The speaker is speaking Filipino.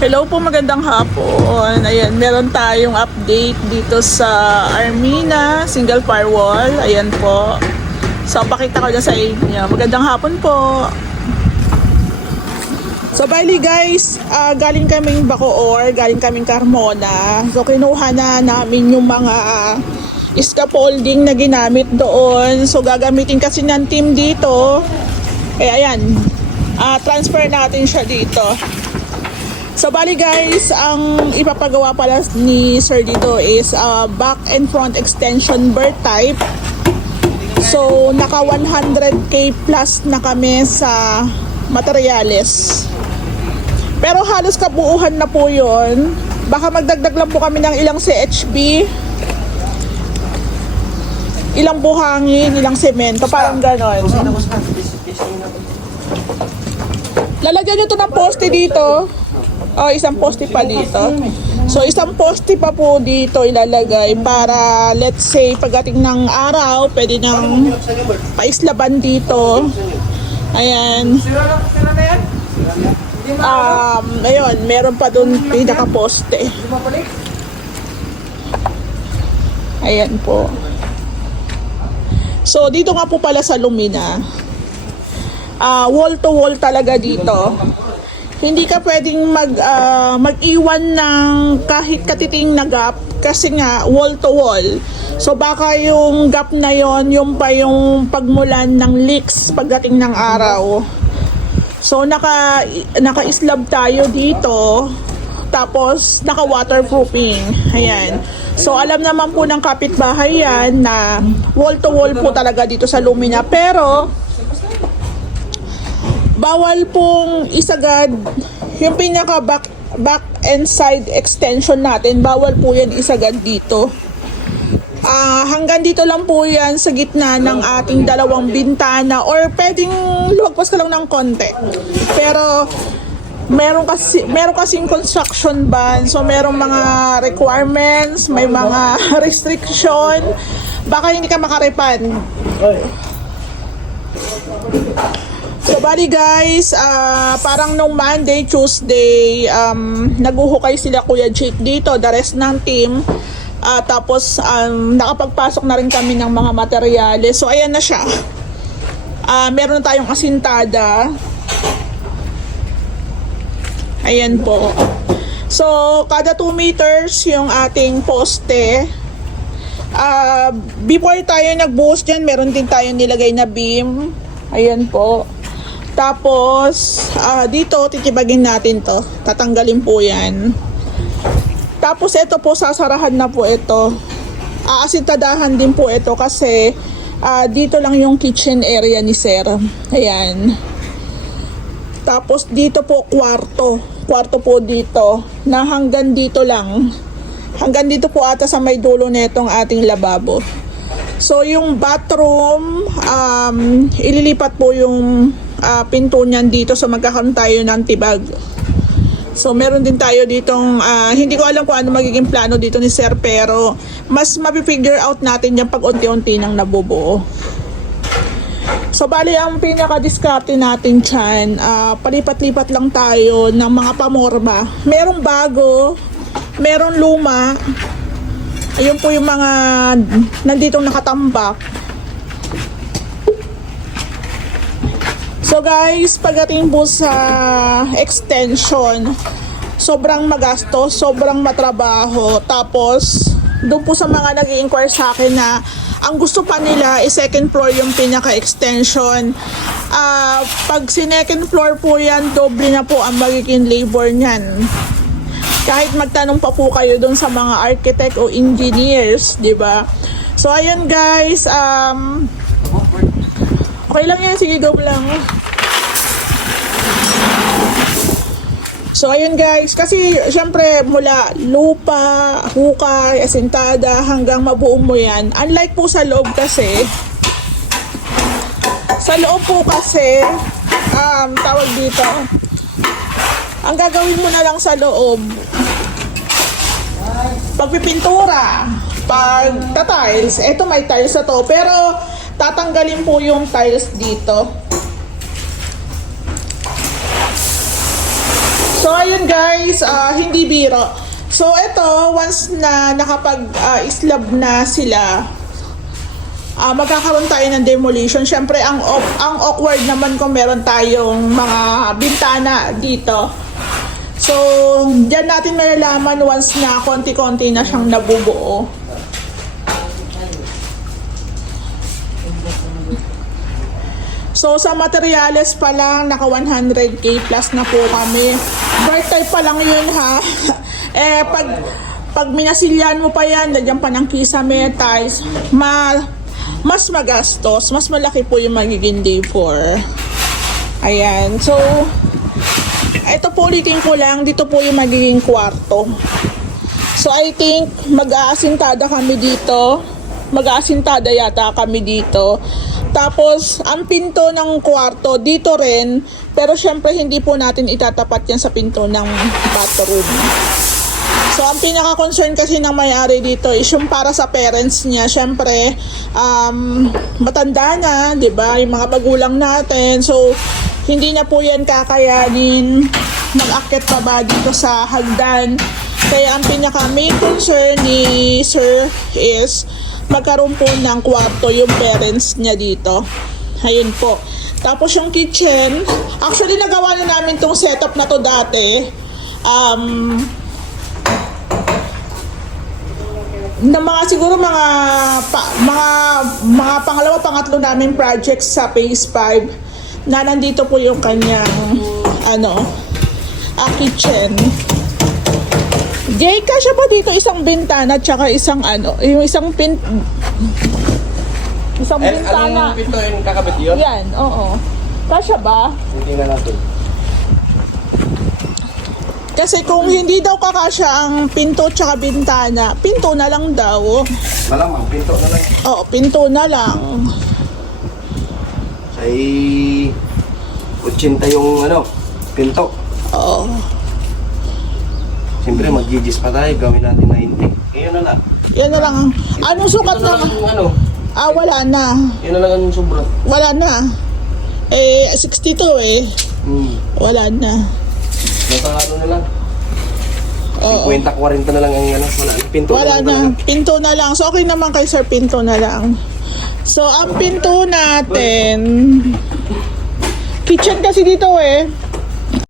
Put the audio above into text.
Hello po, magandang hapon. Ayan, meron tayong update dito sa Armina single firewall. Ayan po. So, pakita ko na sa inyo. Magandang hapon po. So, bali guys, galing kaming Bacoor, galing kaming Carmona. So, kinuha na namin yung mga scaffolding na ginamit doon. So, gagamitin kasi ng team dito. Ayan, transfer natin siya dito. So bali guys, ang ipapagawa pala ni Sir dito is back and front extension bird type. So naka 100k plus na kami sa materyales. Pero halos kabuuhan na po yun. Baka magdagdag lang po kami ng ilang CHB, ilang buhangin, ilang semento, parang ganon. Lalagyan nyo to ng poste dito. Isang poste pa dito. So, isang poste pa po dito ilalagay para, let's say, pagdating ng araw, pwede nang paislaban dito. Ayan. Ayun, meron pa dun pinaka-poste. Ayan po. So, dito nga po pala sa Lumina. Wall to wall talaga dito. Hindi ka pwedeng mag-iwan ng kahit katiting na gap kasi nga wall to wall. So baka yung gap na yon yung pa yung pagmulan ng leaks pagdating ng araw. So naka-slab tayo dito. Tapos naka-waterproofing. Ayan. So alam naman po ng kapitbahay yan na wall to wall po talaga dito sa Lumina. Pero bawal pong isagad yung pinaka back and side extension natin. Bawal po yan isagad dito. Hanggang dito lang po yan sa gitna ng ating dalawang bintana, or pwedeng lumagpas ka lang ng konti. Pero meron kasing construction ban, so merong mga requirements, may mga restriction. Baka hindi ka makarepand. So bali guys, parang nung Monday, Tuesday, naguhukay sila Kuya Jake dito, the rest ng team. Tapos nakapagpasok na rin kami ng mga materyales. So ayan na siya. Meron na tayong asintada. Ayan po. So kada 2 meters yung ating poste. Before tayo nagbuhos dyan, meron din tayo nilagay na beam. Ayan po. Tapos, dito, titibagin natin to. Tatanggalin po yan. Tapos, ito po, sasarahan na po ito. Aasintadahan din po ito kasi dito lang yung kitchen area ni Sir. Ayan. Tapos, dito po, kwarto. Kwarto po dito. Na hanggang dito lang. Hanggang dito po ata sa may dulo netong ating lababo. So, yung bathroom, ililipat po yung pinto niyan dito, so magkakaroon tayo ng tibag. So meron din tayo ditong hindi ko alam kung ano magiging plano dito ni Sir, pero mas mapifigure out natin yan pag unti-unti nang nabubuo. So bali ang pinaka-discarte natin dyan, palipat-lipat lang tayo ng mga pamorba. Merong bago, merong luma. Ayun po yung mga nanditong nakatambak. So guys, pagdating po sa extension, sobrang magastos, sobrang matrabaho. Tapos, doon po sa mga nag-i-inquire sa akin na ang gusto pa nila is second floor yung pinaka-extension. Pag second floor po yan, doble na po ang magiging labor niyan. Kahit magtanong pa po kayo doon sa mga architect o engineers, di ba? So ayun guys, okay lang yan, sige go lang. So ayun guys, kasi syempre mula lupa, hukay, asintada hanggang mabuo mo yan. Unlike po sa loob kasi, tawag dito, ang gagawin mo na lang sa loob, pagpipintura, pag-tiles, eto may tiles na to, pero tatanggalin po yung tiles dito. So ayun guys, hindi biro. So, ito, once na nakapag-slab na sila, magkakaroon tayo ng demolition. Siyempre, ang awkward naman kung meron tayong mga bintana dito. So, diyan natin malalaman once na konti-konti na siyang nabubuo. So, sa materyales pa lang, naka 100k plus na po kami. Birthday pa lang yun, ha? Pag minasilyan mo pa yan, lagyan pa ng kisame, tiles, mas magastos, mas malaki po yung magiging day 4. Ayan. So, ito po ulitin ko lang, dito po yung magiging kwarto. So, I think mag-aasintada kami dito. Mag-aasintada yata kami dito. Tapos, ang pinto ng kwarto, dito rin. Pero syempre, hindi po natin itatapat yan sa pinto ng bathroom. So, ang pinaka-concern kasi ng may-ari dito is yung para sa parents niya. Syempre, matanda na, di ba? Yung mga magulang natin. So, hindi na po yan kakayanin mag-akit pa ba dito sa hagdan. Kaya ang pinaka-main concern ni Sir is magkaroon po ng kwarto yung parents niya dito. Ayun po. Tapos yung kitchen, actually nagawa na namin tong setup na to dati. Na mga siguro mga pangalawa, pangatlo namin projects sa phase 5 na nandito po yung kanyang kitchen. Jay, kasya ba dito isang bintana tsaka isang yung isang bintana. Anong pinto yung kakabit yun? Yan, oo. Kasya ba? Hindi na natin. Kasi kung hindi daw kakasya ang pinto tsaka bintana, pinto na lang daw. Malamang, pinto na lang. Oo, pinto na lang. Ay 80 yung pinto. Oo. Siyempre mag-gigis pa tayo, gawin natin 90. Ngayon na lang. Yan na lang. Anong sukat Ito na na? lang yung Wala na. Yan na lang ang sobra. Wala na. 62 Wala na. Nasa na lang. Oo. 50-40 na lang ang wala. Pinto Wala lang na. lang. Pinto na lang. So, okay naman kay Sir, pinto na lang. So, ang pinto natin, kitchen kasi dito